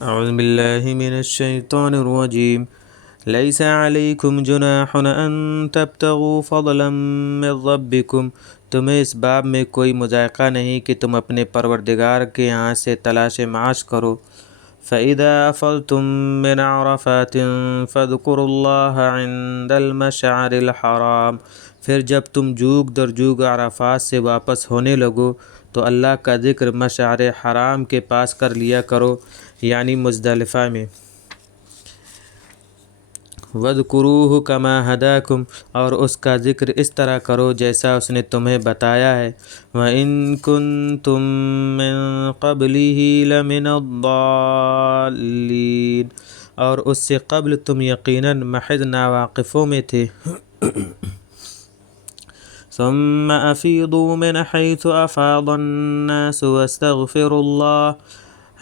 أعوذ بالله من الشيطان الرجيم. ليس عليكم جناح أن تبتغوا فضلا من ربكم. تمہیں اس باب میں کوئی مضائقہ نہیں کہ تم اپنے پروردگار کے یہاں سے تلاش معاش کرو. فَإِذَا أَفَضْتُم مِّنْ عَرَفَاتٍ فَاذْكُرُوا اللَّهَ عِندَ الْمَشْعَرِ الْحَرَامِ. پھر جب تم جوگ در جوگ عرفات سے واپس ہونے لگو تو اللہ کا ذکر مشعر حرام کے پاس کر لیا کرو، یعنی مزدلفہ میں. وَاذْكُرُوهُ كَمَا هَدَاكُمْ، اور اس کا ذکر اس طرح کرو جیسا اس نے تمہیں بتایا ہے. وَإِن كُنتُم مِّن قَبْلِهِ لَمِنَ الضَّالِّينَ، اور اس سے قبل تم یقیناً محض ناواقفوں میں تھے. ثُمَّ أَفِيضُوا مِنْ حَيْثُ أَفَاضَ النَّاسُ وَاسْتَغْفِرُوا اللَّهَ.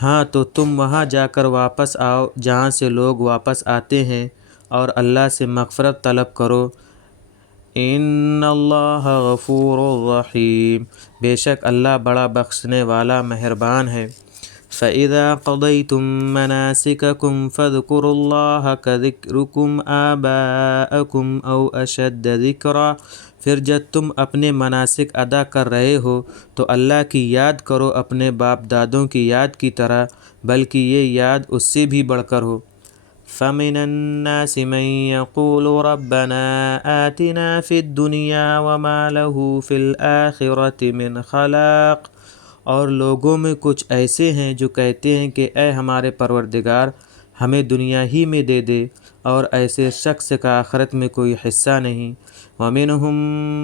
ہاں تو تم وہاں جا کر واپس آؤ جہاں سے لوگ واپس آتے ہیں، اور اللہ سے مغفرت طلب کرو. ان اللہ غفور رحیم، بے شک اللہ بڑا بخشنے والا مہربان ہے. فَإِذَا قَضَيْتُم مَّنَاسِكَكُمْ فَاذْكُرُوا اللَّهَ كَذِكْرِكُمْ آبَاءَكُمْ أَوْ أَشَدَّ ذِكْرًا. پھر جب تم اپنے مناسک ادا کر رہے ہو تو اللہ کی یاد کرو اپنے باپ دادوں کی یاد کی طرح، بلکہ یہ یاد اس سے بھی بڑھ کر ہو. فَمِنَ النَّاسِ مَن يَقُولُ رَبَّنَا آتِنَا فِي الدُّنْيَا وَمَا لَهُ فِي الْآخِرَةِ مِنْ خَلَاقٍ. اور لوگوں میں کچھ ایسے ہیں جو کہتے ہیں کہ اے ہمارے پروردگار ہمیں دنیا ہی میں دے دے، اور ایسے شخص کا آخرت میں کوئی حصہ نہیں. وَمِنْهُمْ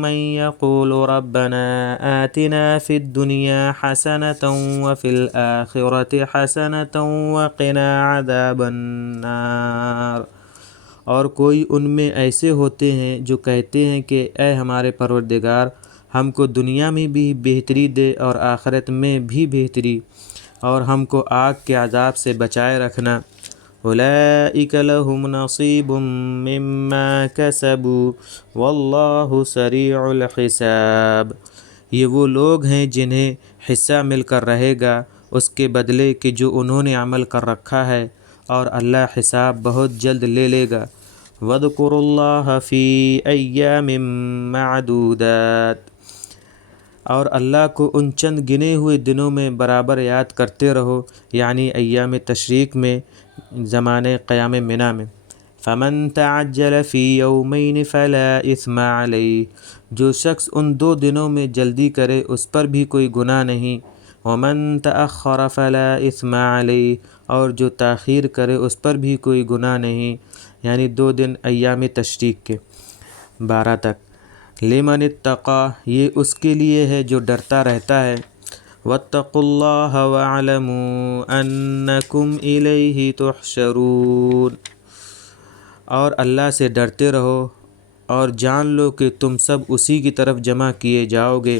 مَنْ يَقُولُ رَبَّنَا آتِنَا فِي الدُّنْيَا حَسَنَةً وَفِي الْآخِرَةِ حَسَنَةً وَقِنَا عَذَابَ النَّارِ. اور کوئی ان میں ایسے ہوتے ہیں جو کہتے ہیں کہ اے ہمارے پروردگار ہم کو دنیا میں بھی بہتری دے اور آخرت میں بھی بہتری، اور ہم کو آگ کے عذاب سے بچائے رکھنا. اولئک لهم نصیب مما کسبوا واللہ سریع الحساب. یہ وہ لوگ ہیں جنہیں حصہ مل کر رہے گا اس کے بدلے کہ جو انہوں نے عمل کر رکھا ہے، اور اللہ حساب بہت جلد لے لے گا. وَاذْكُرُوا اللَّهَ فِي أَيَّامٍ مَّعْدُودَاتٍ، اور اللہ کو ان چند گنے ہوئے دنوں میں برابر یاد کرتے رہو، یعنی ایام تشریق میں، زمانے قیام منی میں. فَمَن تَعَجَّلَ فِي يَوْمَيْنِ فَلَا إِثْمَ عَلَيْهِ، جو شخص ان 2 دنوں میں جلدی کرے اس پر بھی کوئی گناہ نہیں. وَمَن تَأَخَّرَ فَلَا إِثْمَ عَلَيْهِ، اور جو تاخیر کرے اس پر بھی کوئی گناہ نہیں، یعنی 2 دن ایام تشریق کے 12 تک. لِمَنِ اتَّقَىٰ، یہ اس کے لیے ہے جو ڈرتا رہتا ہے. وَاتَّقُوا اللَّهَ وَاعْلَمُوا أَنَّكُمْ إِلَيْهِ تُحْشَرُونَ، اور اللہ سے ڈرتے رہو اور جان لو کہ تم سب اسی کی طرف جمع کیے جاؤ گے.